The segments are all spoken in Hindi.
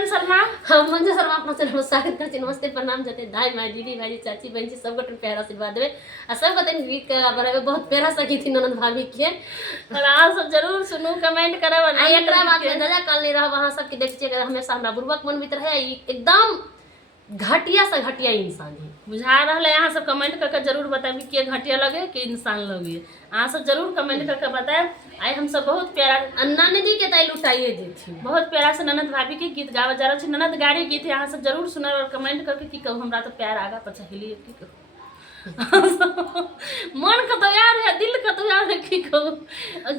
मंजन शर्मा। हम मंजू शर्मा अपना चैनल में स्वागत करते हैं। नमस्ते प्रणाम जाते दाई माई दीदी भाई चाची बहन जी सबको प्यार आशीर्वाद देवे और सब कहते गीत के बारे में बहुत प्यारा सा गीत ननद भाभी के और आप सब जरूर सुनू कमेंट करे आ एकरा बात में दादा कल नहीं रहा वहां सब के देखिए हमेशा हमरा बुर्बक मन भीतर है एकदम घटिया सा घटिया इंसान है बुझा रहा है। यहाँ सब कमेंट करके जरूर बताबी कि घटिया लगे कि इंसान लगे। यहाँ सब जरूर कमेंट करके बताए। आई हम सब बहुत प्यारा ननद जी के ताई लुटाइए देती बहुत प्यारा से ननद भाभी के गीत गावा जा रहा है। ननद गाड़ी गीत यहाँ सब जरूर सुना और कमेंट करके कि कहूँ हमरा तो प्यार आगा पछा हिली की कहूँ मन का तो यार है दिल का तो यार है कि कहूँ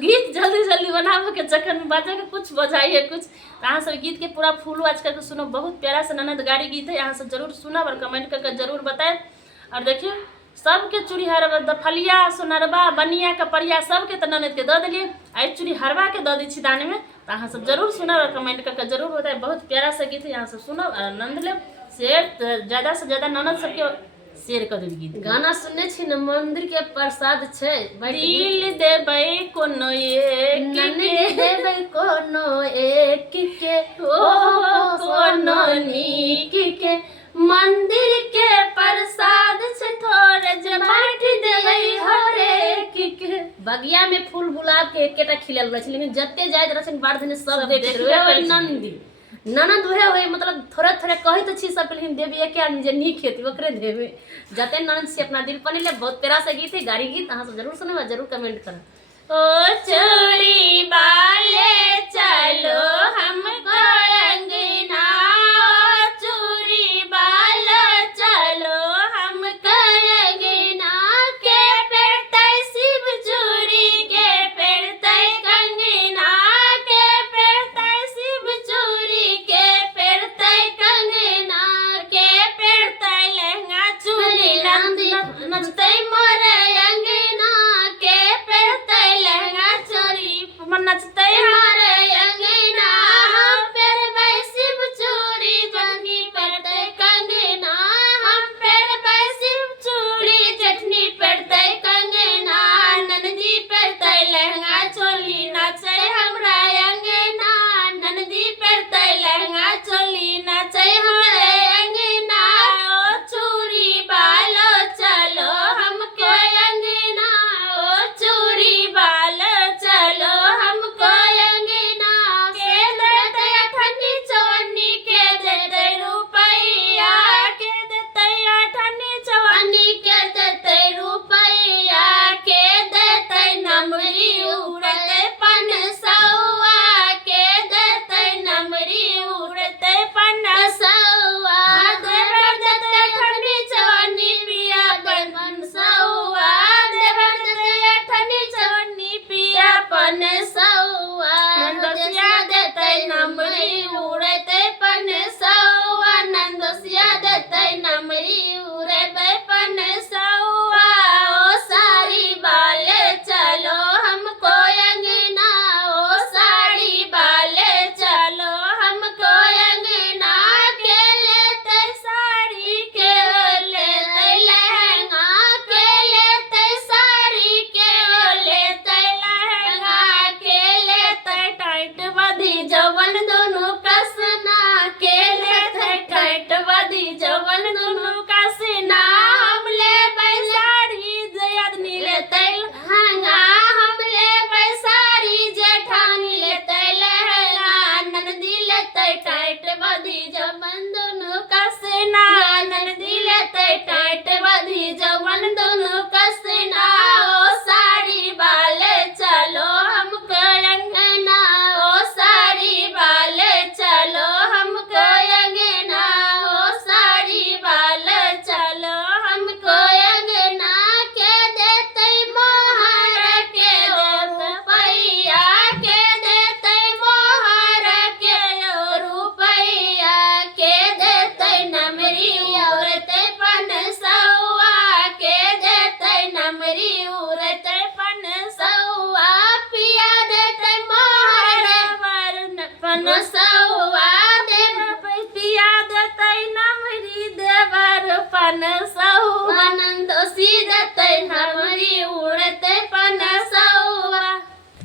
गीत जल्दी जल्दी बनावे के चक्कर में बाजा के कुछ बजाइए कुछ। यहाँ सब गीत के पूरा फूल आज करके सुनो। बहुत प्यारा से ननद गाड़ी गीत है। यहाँ सब जरूर सुना और कमेंट करके जरूर बताए। और देखिए सबके चूड़ी हरवा दफलिया सोनरबा बनिया कपड़िया सबके तो ननद के दे दिलिए। आई चूड़ी हरवा के दे दी छी दाने में। तो यहाँ सब जरूर सुना और कमेंट करके जरूर बताए। बहुत प्यारा सा गीत है। यहाँ सब सुनो और आनंद ले शेयर ज़्यादा से ज़्यादा ननद सबके शेयर कर देवी गीत गाना सुनने छी न मंदिर के प्रसाद छे दिल देबै कोनो एक नन्हे देबै कोनो एक के कोनो नीक के मंदिर के प्रसाद छे थोड़े जे बांट देबै हरेक के। बगिया में फूल गुलाब के एकेटा खिलल रहे लेकिन जत्ते जाइत रहे बाढ़ देने सब देख रहे नंदी ननद उहे होय मतलब थोड़े थोड़े कही तो छी सब लेकिन देवी एक आदमी जे नीक खेती ओकरे देवे जते ननद से अपना दिल पर ले। बहुत प्यारा सा गीत है गाड़ी गीत अहाँ सब जरूर सुनबा जरूर कमेंट करब। ओ चूड़ी बाले चलो हमको अंगना चूड़ी बाले चलो हमको अंगना के पेड़ते शिव चूड़ी के पेड़ते कंगना के पेड़ते शिव चूड़ी के पेड़ते कंगना के पेड़ते लहंगा चूड़ी नचते मोरे अंगना के पेड़ते लहंगा चोरी नचते